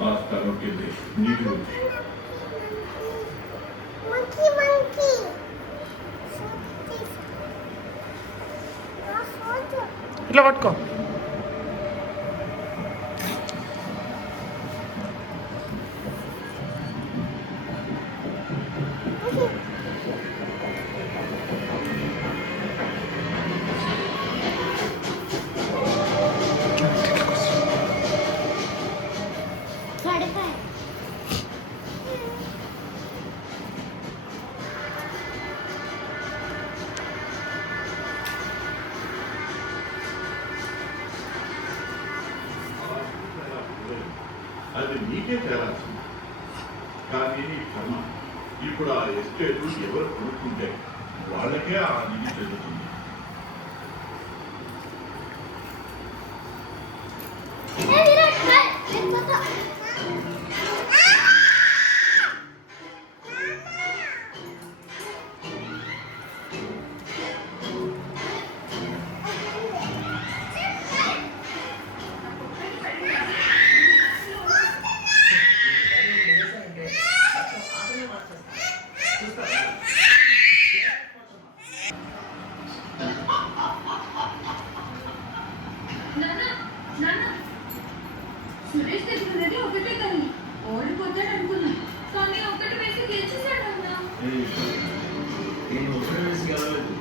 ఆ స్థలంకి వెళ్ళి నీళ్ళు ఇట్లా పట్టుకో. అది నీకే తేలాల్సింది. కానీ కర్మ ఇప్పుడు ఆ ఎస్టేట్ ఎవరు కొనుక్కుంటే వాళ్ళకే ఆ నిధి చెందుతుంది. సురేష్ తెచ్చుకున్నది ఒకటే కానీ ఓడిపోతాడు అనుకున్నా, కానీ ఒకటి వేసి గెలిచేశాడు అన్నా. నేను ఒకటి వేసి గెలవలేదు,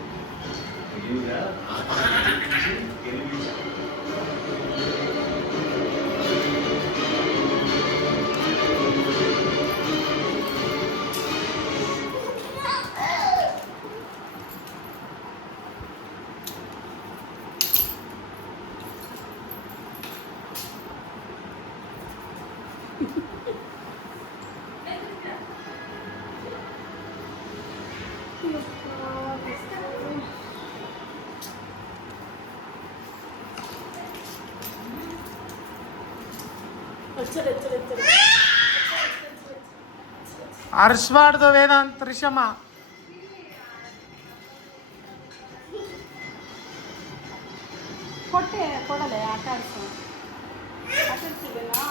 అర్ష్వాడ్తో వేదాంత్ త్రిషమా ಕೊಟ್ಟೆ ಕೊಡಲೆ ಆಟ ಆಡಿಸು ಆಟಾಡ್ಸಿದ್ದೇನಾ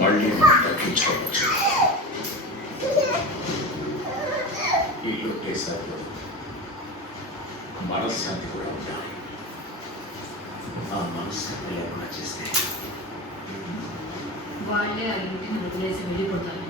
మళ్ళీ తగ్గించుకోవచ్చు. ఇల్లు కేసార్లో మనశ్శాంతి కూడా ఉండాలి. ఆ మనశ్శాంతి లేకుండా చేస్తే వాళ్ళే ఆ ఇంటిని వదిలేసి వెళ్ళిపోతారు.